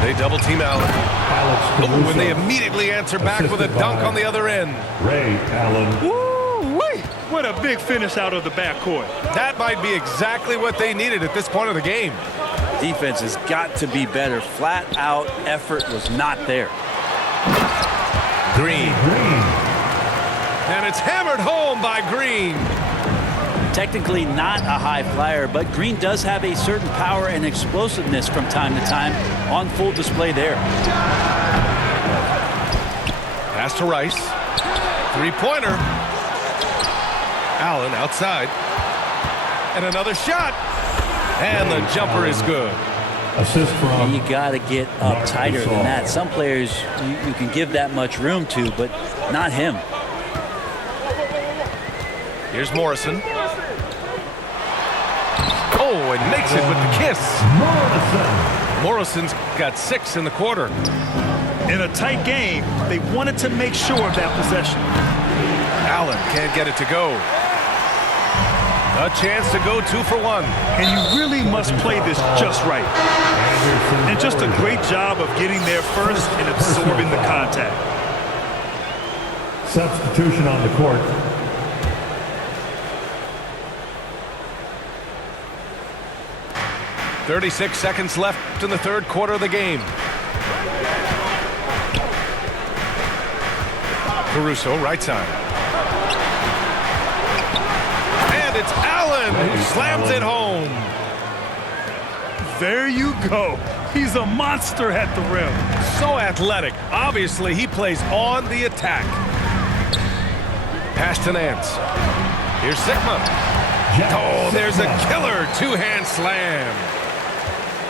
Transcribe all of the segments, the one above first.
They double team Allen. Oh, and they immediately answer back with a dunk on the other end. Ray Allen. Woo-wee! What a big finish out of the backcourt. That might be exactly what they needed at this point of the game. Defense has got to be better. Flat out effort was not there. Green. And it's hammered home by Green. Technically not a high flyer, but Green does have a certain power and explosiveness from time to time on full display there. Pass to Rice. Three-pointer. Allen outside. And another shot. And the jumper is good. Assist from. You got to get up tighter than that. Some players you can give that much room to, but not him. Here's Morrison. Oh, and makes it with the kiss. Morrison's got 6 in the quarter. In a tight game, they wanted to make sure of that possession. Allen can't get it to go. A chance to go 2 for 1. And you really must play this just right. And just a great job of getting there first and absorbing the contact. Substitution on the court. .36 seconds left in the third quarter of the game. Caruso, right side. And it's Allen who slams it home. There you go. He's a monster at the rim. So athletic. Obviously, he plays on the attack. Pass to Nance. Here's Sigma. Oh, there's a killer two-hand slam.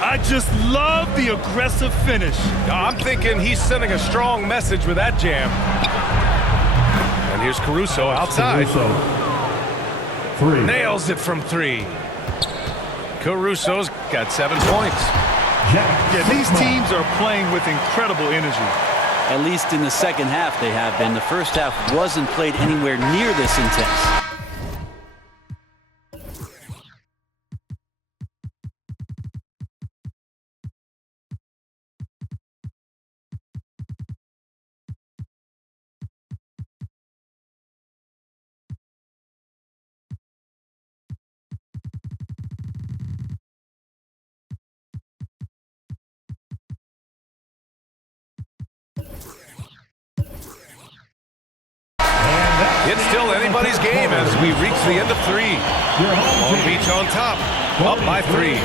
I just love the aggressive finish. I'm thinking he's sending a strong message with that jam. And here's Caruso outside. Three. Nails it from 3. Caruso's got 7 points. Yeah, these teams are playing with incredible energy. At least in the second half they have been. The first half wasn't played anywhere near this intense. It's still anybody's game as we reach the end of 3. Long Beach on top, up by 3.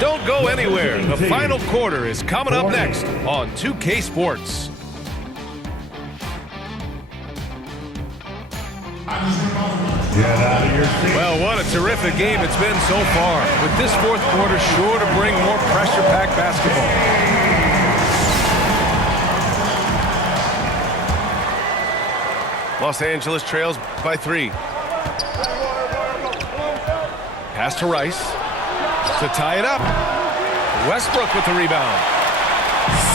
Don't go anywhere. The final quarter is coming up next on 2K Sports. Well, what a terrific game it's been so far. With this fourth quarter sure to bring more pressure-packed basketball. Los Angeles trails by 3. Pass to Rice to tie it up. Westbrook with the rebound.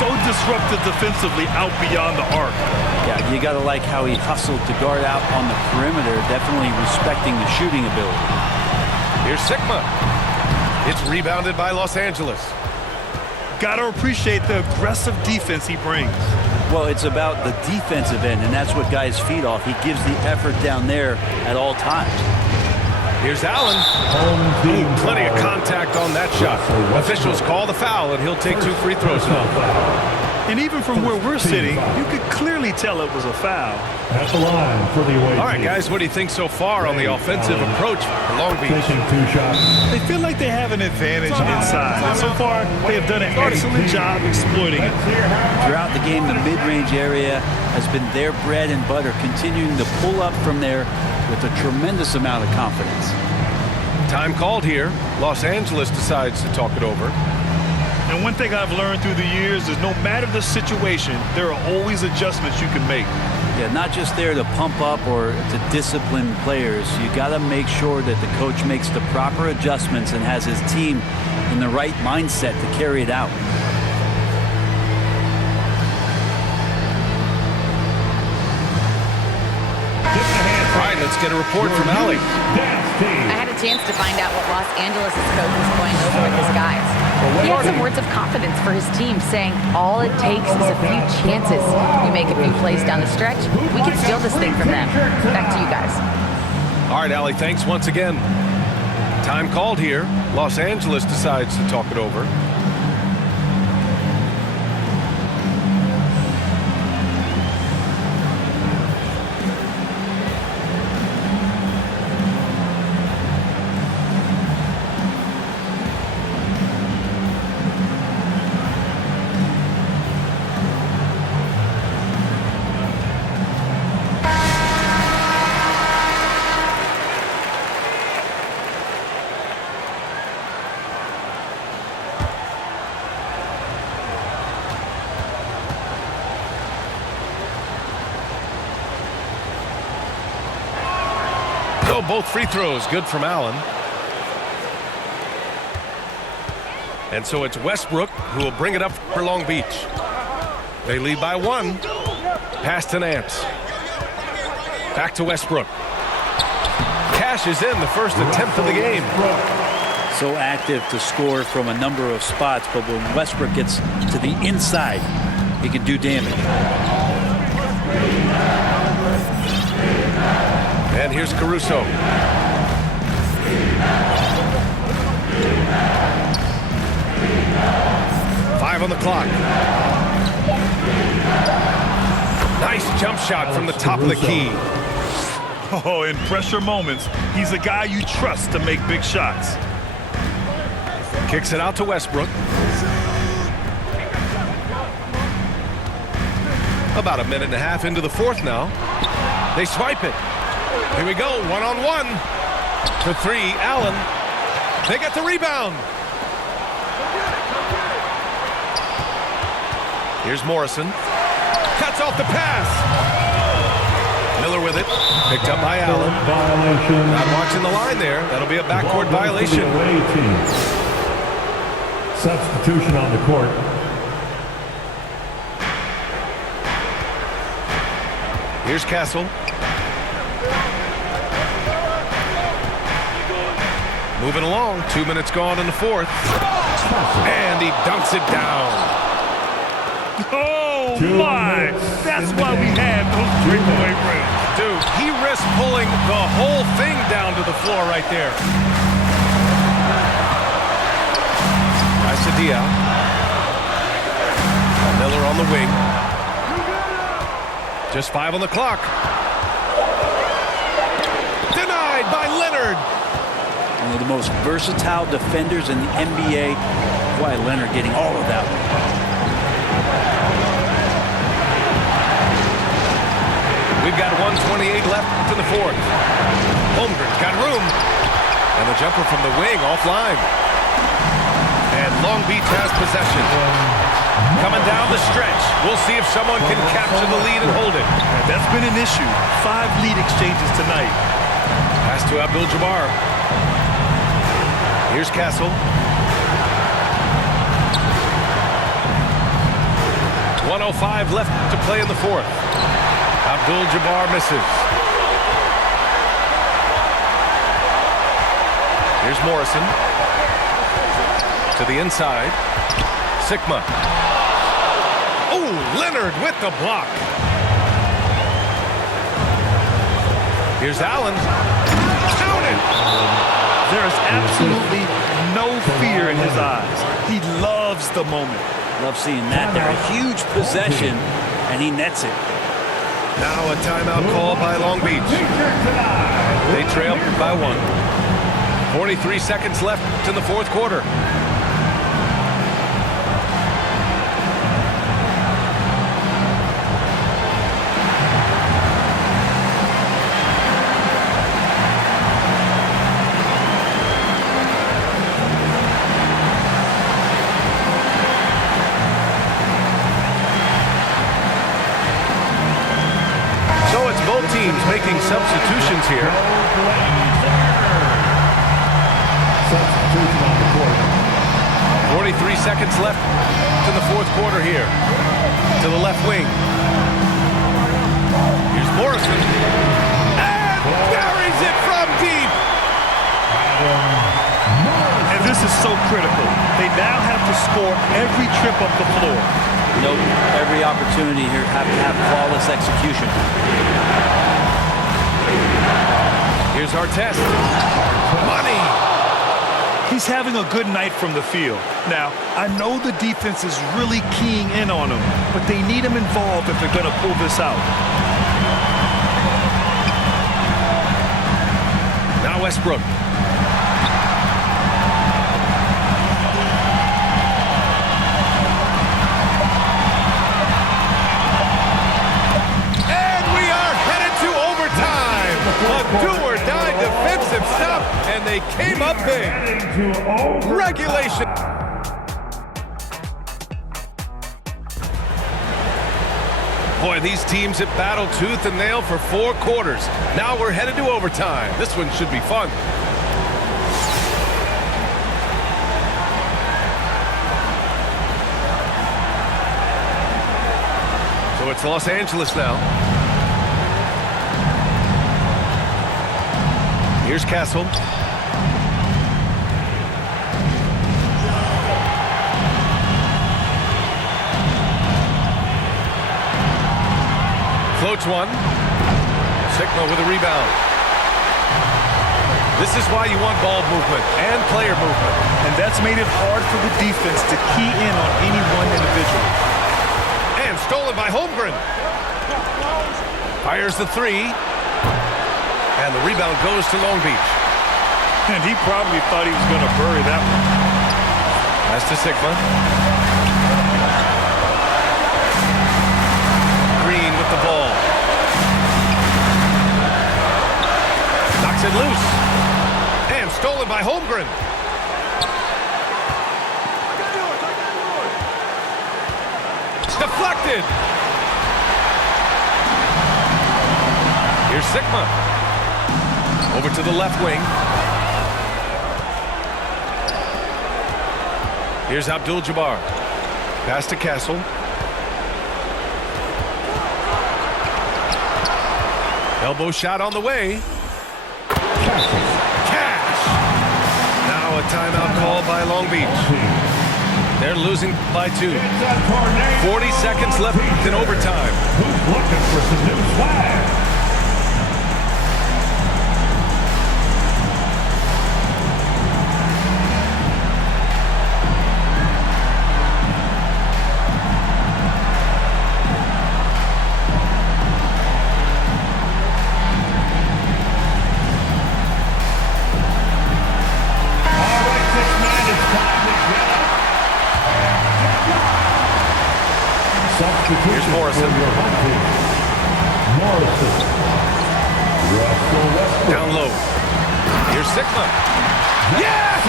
So disruptive defensively out beyond the arc. Yeah, you got to like how he hustled to guard out on the perimeter, definitely respecting the shooting ability. Here's Sigma. It's rebounded by Los Angeles. Got to appreciate the aggressive defense he brings. Well, it's about the defensive end, and that's what guys feed off. He gives the effort down there at all times. Here's Allen. Ooh, plenty of contact on that shot. Officials call the foul, and he'll take 2 free throws now. And even from where we're sitting, you could clearly tell it was a foul. At the line for the away. All right, guys, what do you think so far on the offensive approach for Long Beach? Taking 2 shots. They feel like they have an advantage inside. And so far, they have done an excellent job exploiting it. Throughout the game, the mid-range area has been their bread and butter, continuing to pull up from there with a tremendous amount of confidence. Time called here. Los Angeles decides to talk it over. And one thing I've learned through the years is no matter the situation, there are always adjustments you can make. Yeah, not just there to pump up or to discipline players. You got to make sure that the coach makes the proper adjustments and has his team in the right mindset to carry it out. All right, let's get a report from Allie. I had a chance to find out what Los Angeles' coach was going over with his guys. He had some words of confidence for his team, saying all it takes is a few chances. We make a few plays down the stretch, we can steal this thing from them. Back to you guys. All right, Allie, thanks once again. Time called here. Los Angeles decides to talk it over. So both free throws good from Allen. And so it's Westbrook who will bring it up for Long Beach. They lead by 1. Pass to Nance. Back to Westbrook. Cashes in the first attempt of the game. So active to score from a number of spots, but when Westbrook gets to the inside, he can do damage. And here's Caruso. Five on the clock. Nice jump shot from the top of the key. Oh, in pressure moments, he's a guy you trust to make big shots. Kicks it out to Westbrook. About a minute and a half into the fourth now. They swipe it. Here we go, one-on-one. For 3, Allen. They get the rebound. Here's Morrison. Cuts off the pass. Miller with it. Picked up by Allen. Violation. Not watching the line there. That'll be a backcourt violation. Substitution on the court. Here's Castle. Moving along. 2 minutes gone in the fourth. And he dunks it down. Oh, my. That's why we have those breakaway rims. Dude, he risked pulling the whole thing down to the floor right there. Nice to Diaz. Miller on the wing. Just 5 on the clock. Denied by Leonard. One of the most versatile defenders in the NBA. Why Leonard getting all of that one. We've got 1:28 left in the fourth. Holmgren's got room. And the jumper from the wing offline. And Long Beach has possession. Coming down the stretch. We'll see if someone can capture the lead and hold it. That's been an issue. 5 lead exchanges tonight. Pass to Abdul-Jabbar. Here's Castle. 1:05 left to play in the fourth. Abdul-Jabbar misses. Here's Morrison. To the inside. Sigma. Oh, Leonard with the block. Here's Allen. Counted. There is absolutely no fear in his eyes. He loves the moment. Love seeing that there. A huge possession, and he nets it. Now a timeout call by Long Beach. They trail by 1. 43 seconds left in the fourth quarter. Teams making substitutions here. Substitution on the court. 43 seconds left in the fourth quarter here. To the left wing. Here's Morrison. And buries it from deep. And This is so critical. They now have to score every trip up the floor. Nope, every opportunity here have to have flawless execution. Here's our test. Money! He's having a good night from the field. Now, I know the defense is really keying in on him, but they need him involved if they're going to pull this out. Now Westbrook. And we are headed to overtime. A do-or-die defensive stop, and they came up big. Regulation. Boy, these teams have battled tooth and nail for 4 quarters. Now we're headed to overtime. This one should be fun. So it's Los Angeles now. Here's Castle. Floats one. Sigma with a rebound. This is why you want ball movement and player movement. And that's made it hard for the defense to key in on any one individual. And stolen by Holmgren. Fires the 3. And the rebound goes to Long Beach. And he probably thought he was going to bury that one. Pass to Sigma. Green with the ball. Knocks it loose. And stolen by Holmgren. Deflected. Here's Sigma. Over to the left wing. Here's Abdul-Jabbar. Pass to Castle. Elbow shot on the way. Cash. Now a timeout call by Long Beach. They're losing by 2. 40 seconds left in overtime. Who's looking for some new swag? Here's Morrison. Down low. Here's Sigma. Yes!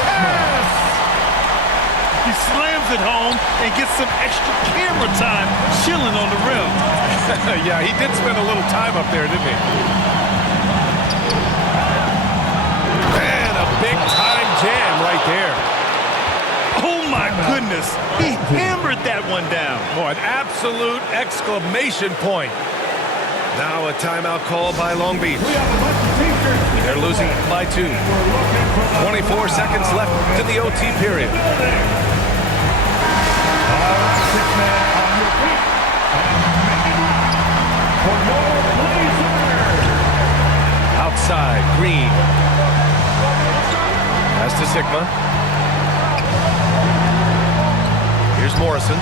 He slams it home and gets some extra camera time chilling on the rim. Yeah, he did spend a little time up there, didn't he? Man, a big-time jam right there. Oh, my goodness. He hammered that one down. Oh, an absolute exclamation point. Now a timeout call by Long Beach. They're losing by 2. 24 seconds left in the OT period. Outside, Green. Pass to Sigma. Here's Morrison.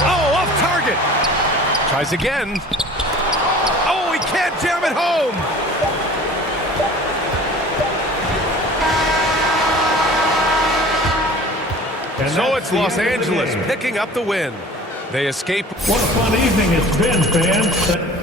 Oh, off target. Tries again. Oh, he can't jam it home. And so it's Los Angeles picking up the win. They escape. What a fun evening it's been, fans.